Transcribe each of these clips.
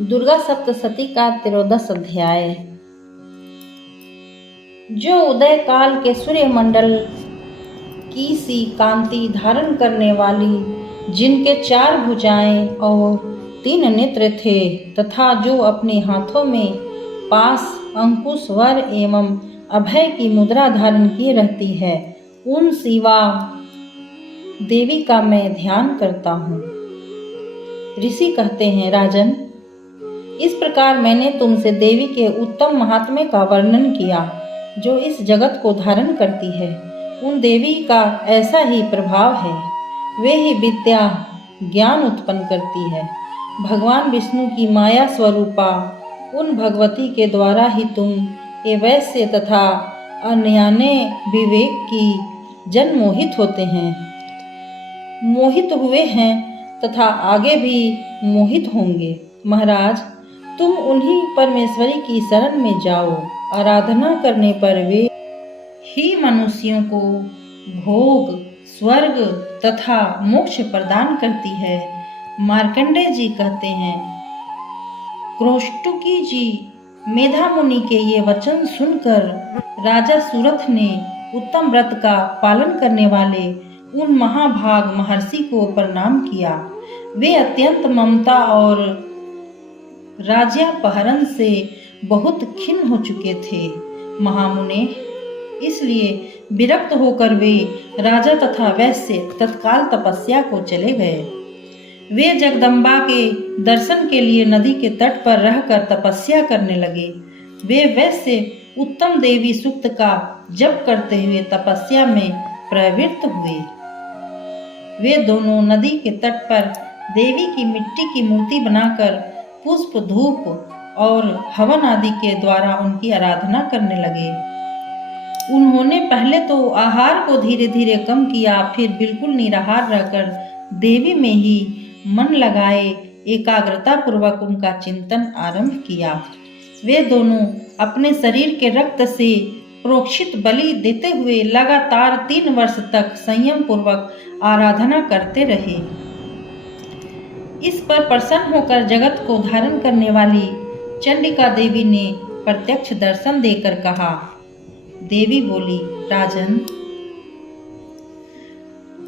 दुर्गा सप्तशती का 13वां अध्याय। जो उदय काल के सूर्य मंडल की सी कांति धारण करने वाली, जिनके 4 भुजाएं और 3 नेत्र थे, तथा जो अपने हाथों में पास, अंकुश, वर एवं अभय की मुद्रा धारण किए रहती है, उन शिवा देवी का मैं ध्यान करता हूँ। ऋषि कहते हैं, राजन, इस प्रकार मैंने तुमसे देवी के उत्तम महात्म्य का वर्णन किया, जो इस जगत को धारण करती है। उन देवी का ऐसा ही प्रभाव है, वे ही विद्या ज्ञान उत्पन्न करती है। भगवान विष्णु की माया स्वरूपा उन भगवती के द्वारा ही तुम ये वैश्य तथा अन्यान्य विवेक की जन मोहित होते हैं, मोहित हुए हैं तथा आगे भी मोहित होंगे। महाराज, तुम उन्हीं परमेश्वरी की शरण में जाओ। आराधना करने पर वे ही मनुष्यों को भोग, स्वर्ग तथा मोक्ष प्रदान करती है। मार्कंडेय जी कहते हैं, क्रोष्टुकी जी मेधा मुनि के ये वचन सुनकर राजा सुरथ ने उत्तम व्रत का पालन करने वाले उन महाभाग महर्षि को प्रणाम किया। वे अत्यंत ममता और राज्यापहरण से बहुत खिन्न हो चुके थे। महामुने, इसलिए विरक्त होकर वे राजा तथा वैश्य तत्काल तपस्या को चले गए। वे जगदम्बा के दर्शन के लिए नदी के तट पर रहकर तपस्या करने लगे। वे वैश्य उत्तम देवी सूक्त का जप करते हुए तपस्या में प्रवृत्त हुए। वे दोनों नदी के तट पर देवी की मिट्टी की मूर्ति बनाकर पुष्प, धूप और हवन आदि के द्वारा उनकी आराधना करने लगे। उन्होंने पहले तो आहार को धीरे धीरे कम किया, फिर बिल्कुल निराहार रहकर देवी में ही मन लगाए एकाग्रता पूर्वक उनका चिंतन आरंभ किया। वे दोनों अपने शरीर के रक्त से प्रोक्षित बलि देते हुए लगातार 3 वर्ष तक संयम पूर्वक आराधना करते रहे। इस पर प्रसन्न होकर जगत को धारण करने वाली चंडिका देवी ने प्रत्यक्ष दर्शन देकर कहा। देवी बोली, राजन,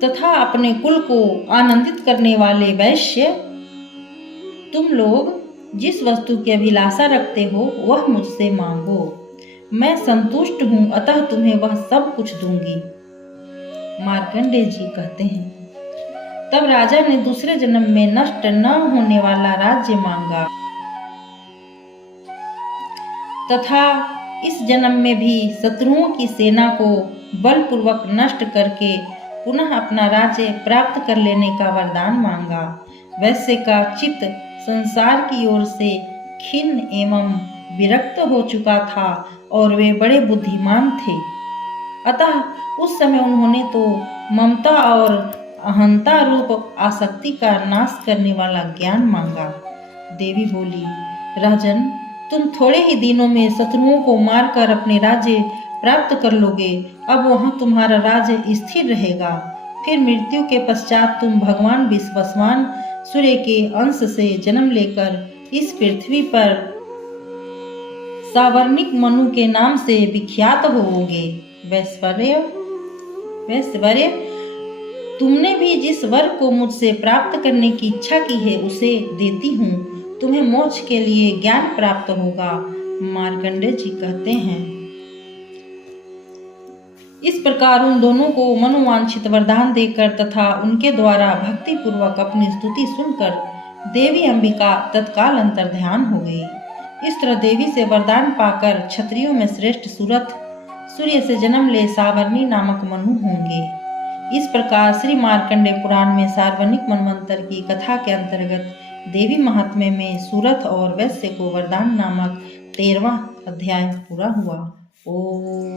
तथा अपने कुल को आनंदित करने वाले वैश्य, तुम लोग जिस वस्तु की अभिलाषा रखते हो वह मुझसे मांगो। मैं संतुष्ट हूँ, अतः तुम्हें वह सब कुछ दूंगी। मार्कंडेय जी कहते हैं, तब राजा ने दूसरे जन्म में नष्ट न होने वाला राज्य मांगा तथा इस जन्म में भी शत्रुओं की सेना को बलपूर्वक नष्ट करके पुनः अपना राज्य प्राप्त कर लेने का वरदान मांगा। वैश्य का चित्त संसार की ओर से खिन्न एवं विरक्त हो चुका था और वे बड़े बुद्धिमान थे, अतः उस समय उन्होंने तो ममता और अहंता रूप आसक्ति का नाश करने वाला ज्ञान मांगा। देवी बोली, राजन, तुम थोड़े ही दिनों में शत्रुओं को मारकर अपने राज्य प्राप्त कर लोगे। अब वहां तुम्हारा राज्य स्थिर रहेगा। फिर मृत्यु के पश्चात तुम भगवान विश्वस्वान सूर्य के अंश से जन्म लेकर इस पृथ्वी पर सावर्णिक मनु के नाम से विख्यात होवोगे। वैश्वर्य, तुमने भी जिस वर को मुझसे प्राप्त करने की इच्छा की है उसे देती हूँ। तुम्हें मोक्ष के लिए ज्ञान प्राप्त होगा। मार्कंडेय जी कहते हैं, इस प्रकार उन दोनों को मनोवांछित वरदान देकर तथा उनके द्वारा भक्ति पूर्वक अपनी स्तुति सुनकर देवी अंबिका तत्काल अंतर्ध्यान हो गई। इस तरह देवी से वरदान पाकर क्षत्रियों में श्रेष्ठ सुरथ सूर्य से जन्म ले सावर्णी नामक मनु होंगे। इस प्रकार श्री मार्कंडेय पुराण में सार्वनिक मनवंतर की कथा के अंतर्गत देवी महात्म्य में सुरथ और वैश्य को वरदान नामक 13वां अध्याय पूरा हुआ। ओम।